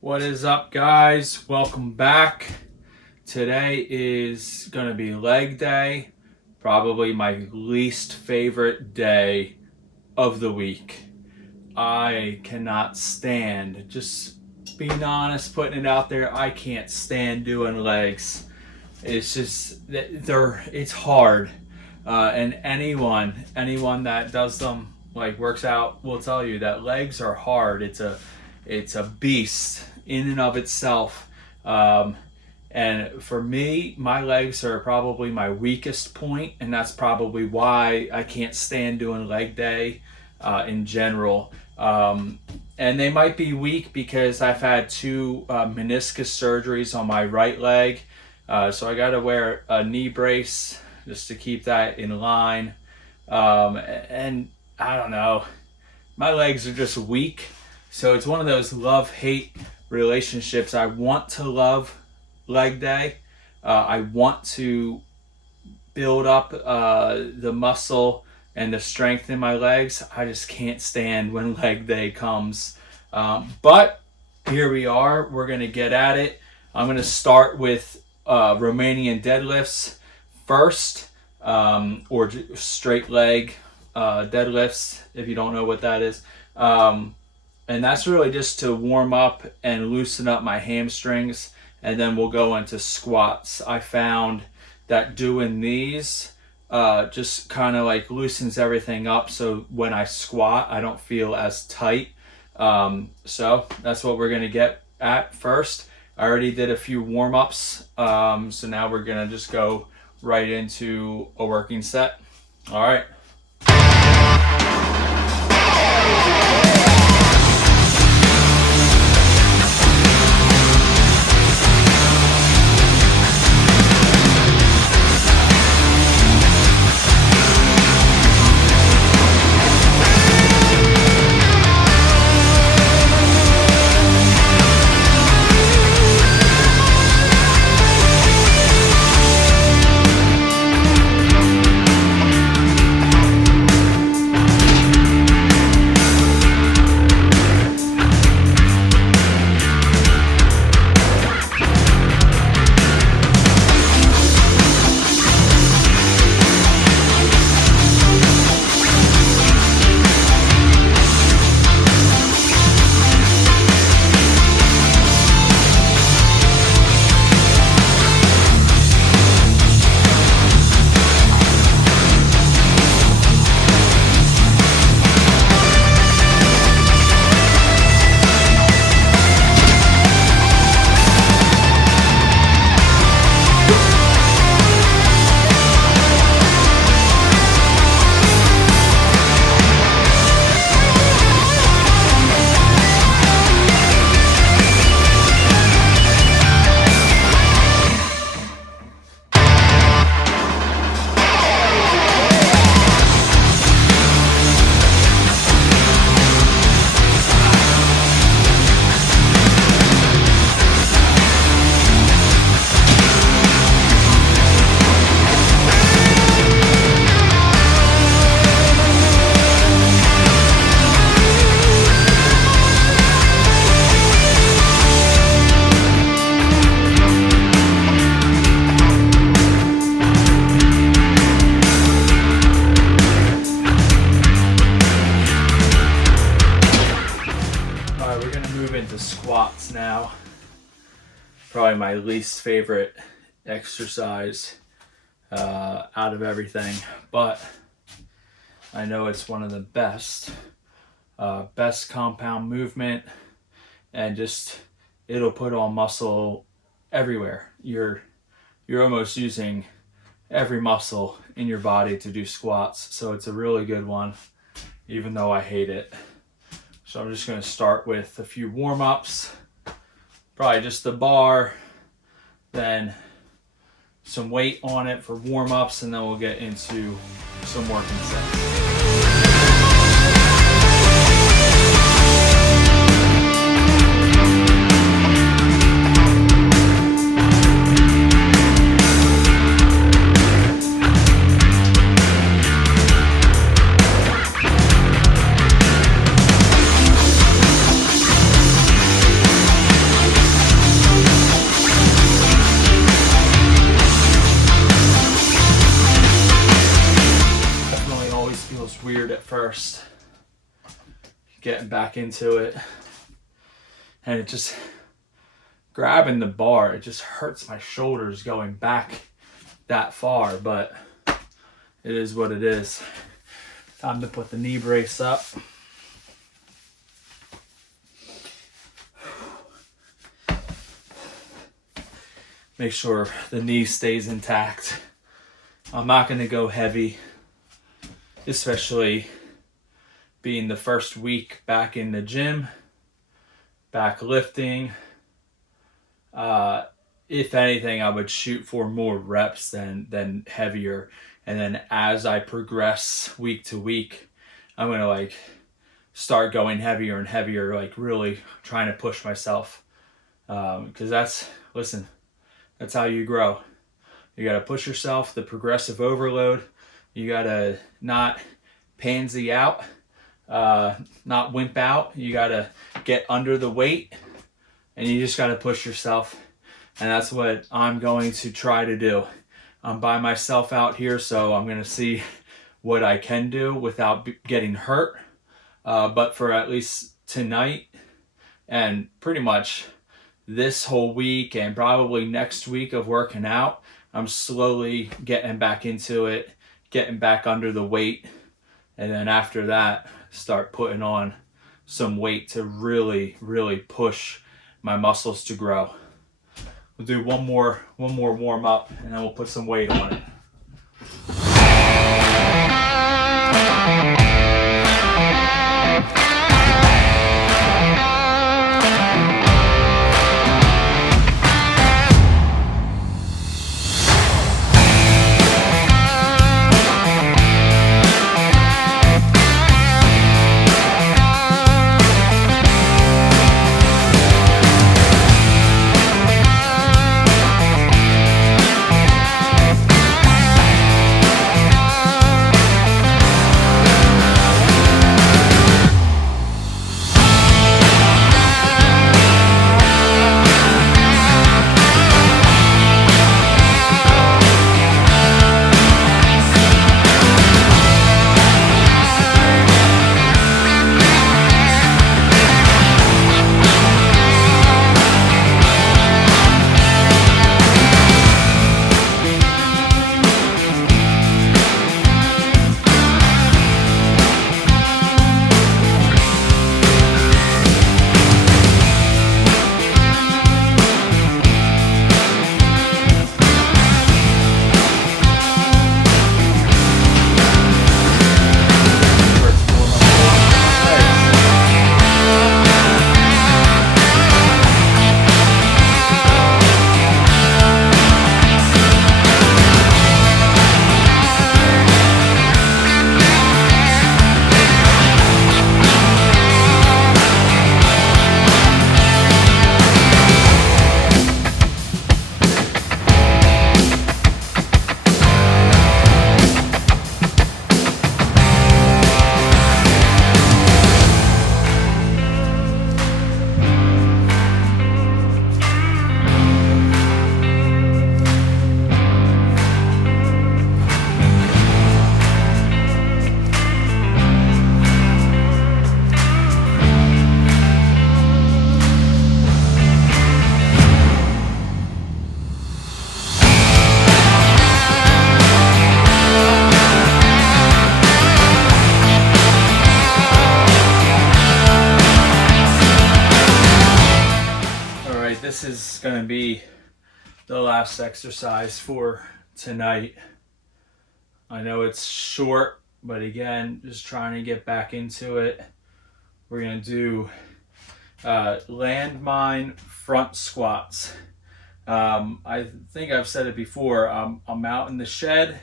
What is up, guys? Welcome back. Today is going to be leg day, probably my least favorite day of the week. I cannot stand, just being honest, putting it out there, I can't stand doing legs. It's just, it's hard. And anyone that does them, like works out, will tell you that legs are hard. It's a beast in and of itself. And for me, my legs are probably my weakest point, and that's probably why I can't stand doing leg day in general. And they might be weak because I've had two meniscus surgeries on my right leg. So I got to wear a knee brace just to keep that in line. And I don't know, my legs are just weak. So it's one of those love-hate relationships. I want to love leg day. I want to build up the muscle and the strength in my legs. I just can't stand when leg day comes. But here we are. We're going to get at it. I'm going to start with Romanian deadlifts first, or straight leg deadlifts, if you don't know what that is. And that's really just to warm up and loosen up my hamstrings, and then we'll go into squats. I found that doing these just kind of like loosens everything up, so when I squat I don't feel as tight. So that's what we're going to get at first. I already did a few warm-ups, so now we're going to just go right into a working set. All right. Squats now. Probably my least favorite exercise out of everything, but I know it's one of the best compound movement, and just it'll put on muscle everywhere. You're almost using every muscle in your body to do squats, so it's a really good one, even though I hate it. So I'm just going to start with a few warm-ups, probably just the bar, then some weight on it for warm-ups, and then we'll get into some working sets. getting back into it. And it just, grabbing the bar, it just hurts my shoulders going back that far, but it is what it is. Time to put the knee brace up. Make sure the knee stays intact. I'm not going to go heavy, especially being the first week back in the gym, back lifting. If anything, I would shoot for more reps than heavier. And then as I progress week to week, I'm going to like start going heavier and heavier, like really trying to push myself. Because that's how you grow. You got to push yourself, the progressive overload. You got to not pansy out, not wimp out. You got to get under the weight, and you just got to push yourself. And that's what I'm going to try to do. I'm by myself out here, so I'm going to see what I can do without getting hurt. But for at least tonight and pretty much this whole week and probably next week of working out, I'm slowly getting back into it, getting back under the weight. And then after that, start putting on some weight to really, really push my muscles to grow. We'll do one more warm up, and then we'll put some weight on it. This is going to be the last exercise for tonight. I know it's short, but again, just trying to get back into it. We're going to do landmine front squats. I think I've said it before. I'm out in the shed.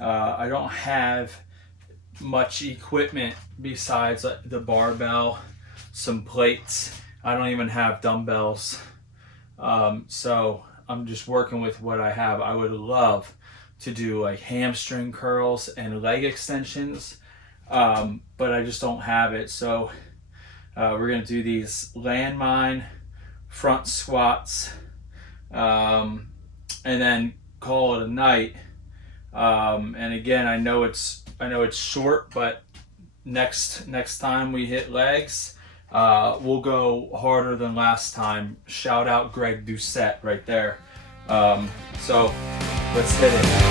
I don't have much equipment besides the barbell, some plates. I don't even have dumbbells. So I'm just working with what I have. I would love to do like hamstring curls and leg extensions, but I just don't have it. So we're going to do these landmine front squats, and then call it a night. And again, I know it's short, but next time we hit legs, we'll go harder than last time. Shout out Greg Doucette right there. So let's hit it.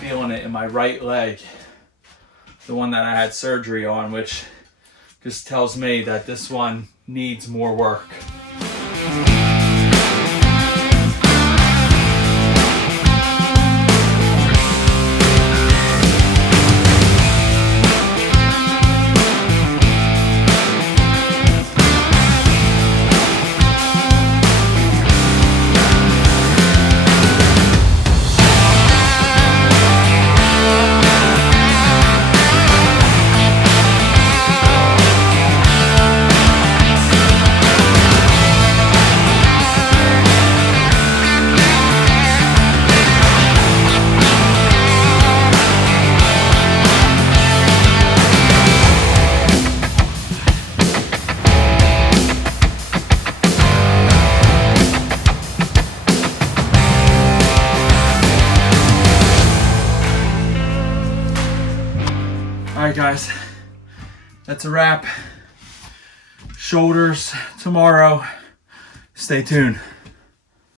Feeling it in my right leg, the one that I had surgery on, which just tells me that this one needs more work. All right, guys, that's a wrap. Shoulders tomorrow. Stay tuned.